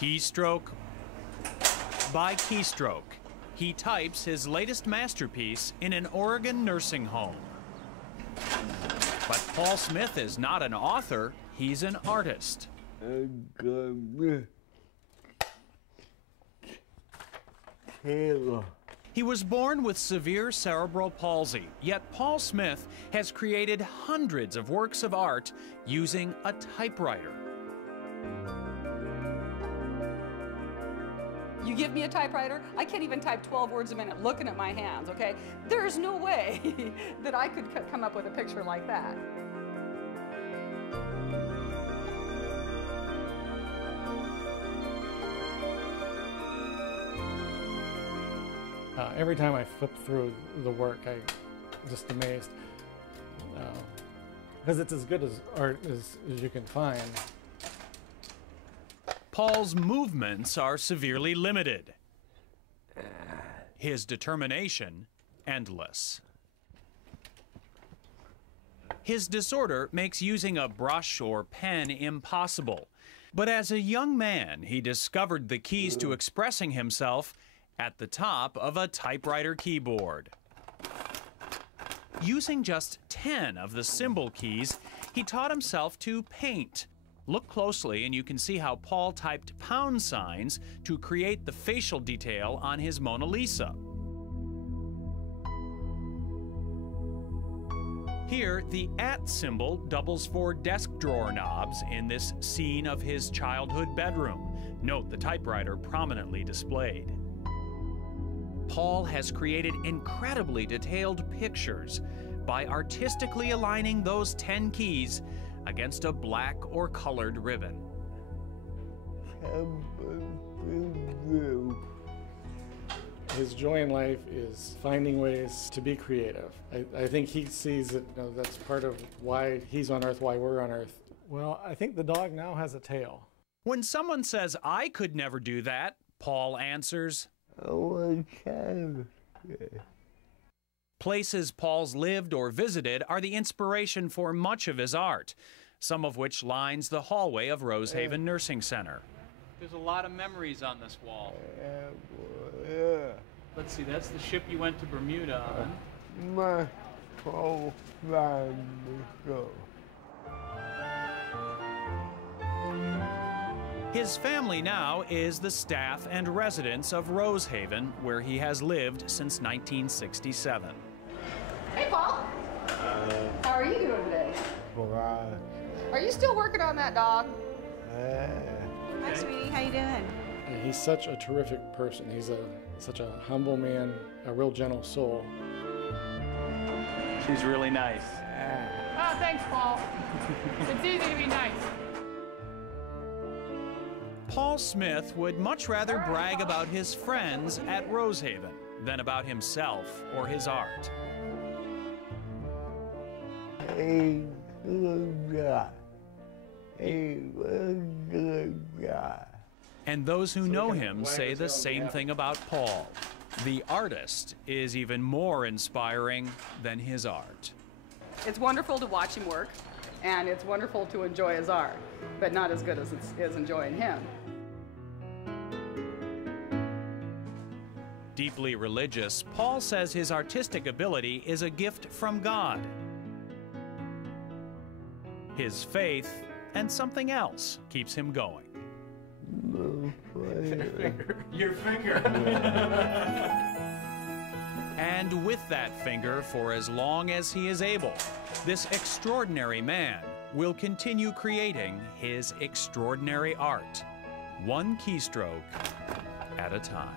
Keystroke by keystroke, he types his latest masterpiece in an Oregon nursing home. But Paul Smith is not an author, he's an artist. He was born with severe cerebral palsy, yet Paul Smith has created hundreds of works of art using a typewriter. You give me a typewriter, I can't even type 12 words a minute looking at my hands, okay? There's no way that I could come up with a picture like that. Every time I flip through the work, I'm just amazed. Because it's as good as art as you can find. Paul's movements are severely limited. His determination, endless. His disorder makes using a brush or pen impossible. But as a young man, he discovered the keys to expressing himself at the top of a typewriter keyboard. Using just 10 of the symbol keys, he taught himself to paint. Look closely and you can see how Paul typed pound signs to create the facial detail on his Mona Lisa. Here, the @ symbol doubles for desk drawer knobs in this scene of his childhood bedroom. Note the typewriter prominently displayed. Paul has created incredibly detailed pictures by artistically aligning those 10 keys against a black or colored ribbon. His joy in life is finding ways to be creative. I think he sees that that's part of why he's on Earth, why we're on Earth. Well, I think the dog now has a tail. When someone says, "I could never do that," Paul answers, Places Paul's lived or visited are the inspiration for much of his art, some of which lines the hallway of Rosehaven Nursing Center. There's a lot of memories on this wall. Let's see, that's the ship you went to Bermuda on. His family now is the staff and residents of Rosehaven, where he has lived since 1967. Hey, Paul. How are you doing today? Are you still working on that dog? Hi, sweetie. How you doing? He's such a terrific person. He's such a humble man, a real gentle soul. She's really nice. Oh, thanks, Paul. It's easy to be nice. Paul Smith would much rather brag about his friends at Rosehaven than about himself or his art. And those who know him say the same thing about Paul. The artist is even more inspiring than his art. It's wonderful to watch him work, and it's wonderful to enjoy his art, but not as good as it's enjoying him. Deeply religious, Paul says his artistic ability is a gift from God. His faith and something else keeps him going. Your finger. And with that finger, for as long as he is able, this extraordinary man will continue creating his extraordinary art, one keystroke at a time.